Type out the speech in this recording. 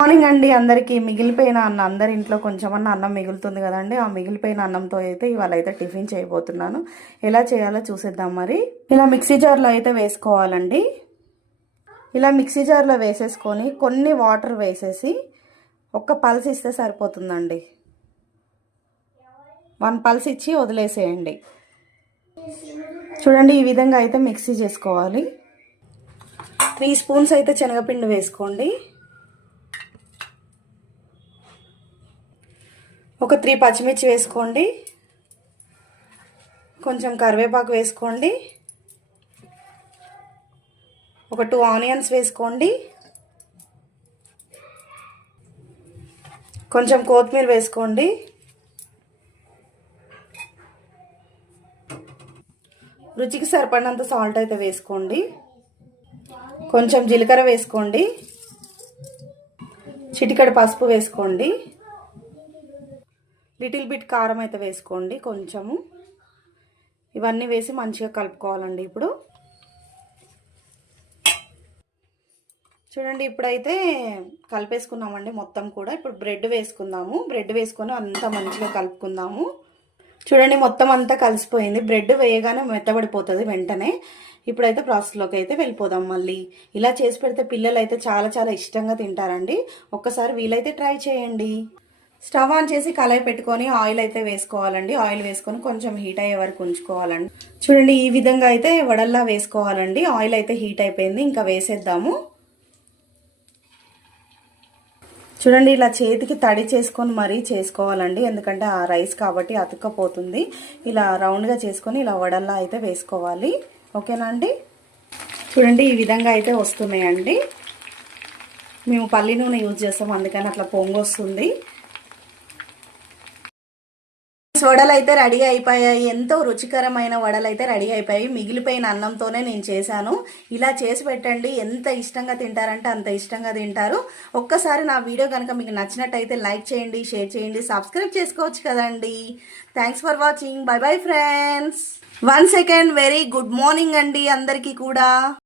Morning అండి అందరికీ. మిగిలిపోయిన అన్నం, అందరి ఇంట్లో కొంచెమన్నా అన్నం మిగులుతుంది కదండి. ఆ మిగిలిపోయిన అన్నంతో అయితే ఇవాళ అయితే టిఫిన్ చేయబోతున్నాను. ఎలా చేయాలో చూసేద్దాం. మరి ఇలా మిక్సీ జార్లో అయితే వేసుకోవాలండి. ఇలా మిక్సీ జార్లో వేసేసుకొని కొన్ని వాటర్ వేసేసి ఒక్క పల్స్ ఇస్తే సరిపోతుందండి. 1 పల్స్ ఇచ్చి వదిలేసేయండి. చూడండి, ఈ విధంగా అయితే మిక్సీ చేసుకోవాలి. 3 స్పూన్స్ అయితే శనగపిండి వేసుకోండి. ఒక 3 పచ్చిమిర్చి వేసుకోండి. కొంచెం కరివేపాకు వేసుకోండి. ఒక 2 ఆనియన్స్ వేసుకోండి. కొంచెం కొత్తిమీర వేసుకోండి. రుచికి సరిపడినంత సాల్ట్ అయితే వేసుకోండి. కొంచెం జీలకర్ర వేసుకోండి. చిటికెడు పసుపు వేసుకోండి. లిటిల్ బిట్ కారం అయితే వేసుకోండి కొంచెము. ఇవన్నీ వేసి మంచిగా కలుపుకోవాలండి. ఇప్పుడు చూడండి, ఇప్పుడైతే కలిపేసుకున్నామండి మొత్తం కూడా. ఇప్పుడు బ్రెడ్ వేసుకుందాము. బ్రెడ్ వేసుకొని అంతా మంచిగా కలుపుకుందాము. చూడండి, మొత్తం అంతా కలిసిపోయింది. బ్రెడ్ వేయగానే మెత్తబడిపోతుంది వెంటనే. ఇప్పుడైతే ప్రాసెస్లోకి అయితే వెళ్ళిపోదాం. మళ్ళీ ఇలా చేసి పెడితే పిల్లలు అయితే చాలా చాలా ఇష్టంగా తింటారండి. ఒక్కసారి వీలైతే ట్రై చేయండి. స్టవ్ ఆన్ చేసి కళాయి పెట్టుకొని ఆయిల్ అయితే వేసుకోవాలండి. ఆయిల్ వేసుకొని కొంచెం హీట్ అయ్యే వరకు ఉంచుకోవాలండి. చూడండి, ఈ విధంగా అయితే వడల్లా వేసుకోవాలండి. ఆయిల్ అయితే హీట్ అయిపోయింది. ఇంకా వేసేద్దాము. చూడండి, ఇలా చేతికి తడి చేసుకొని మరీ చేసుకోవాలండి. ఎందుకంటే ఆ రైస్ కాబట్టి అతుక్కపోతుంది. ఇలా రౌండ్గా చేసుకొని ఇలా వడల్లా అయితే వేసుకోవాలి. ఓకేనా అండి? చూడండి, ఈ విధంగా అయితే వస్తున్నాయండి. మేము పల్లి నూనె యూజ్ చేస్తాం, అందుకని అట్లా పొంగు వస్తుంది. వడలు అయితే రెడీ అయిపోయాయి. ఎంతో రుచికరమైన వడలు అయితే రెడీ అయిపోయాయి. మిగిలిపోయిన అన్నంతోనే నేను చేశాను. ఇలా చేసి పెట్టండి. ఎంత ఇష్టంగా తింటారంటే అంత ఇష్టంగా తింటారు. ఒక్కసారి నా వీడియో కనుక మీకు నచ్చినట్టయితే లైక్ చేయండి, షేర్ చేయండి, సబ్స్క్రైబ్ చేసుకోవచ్చు కదండి. Thanks for watching. By bye friends. 1 second. Very good morning అండి అందరికీ కూడా.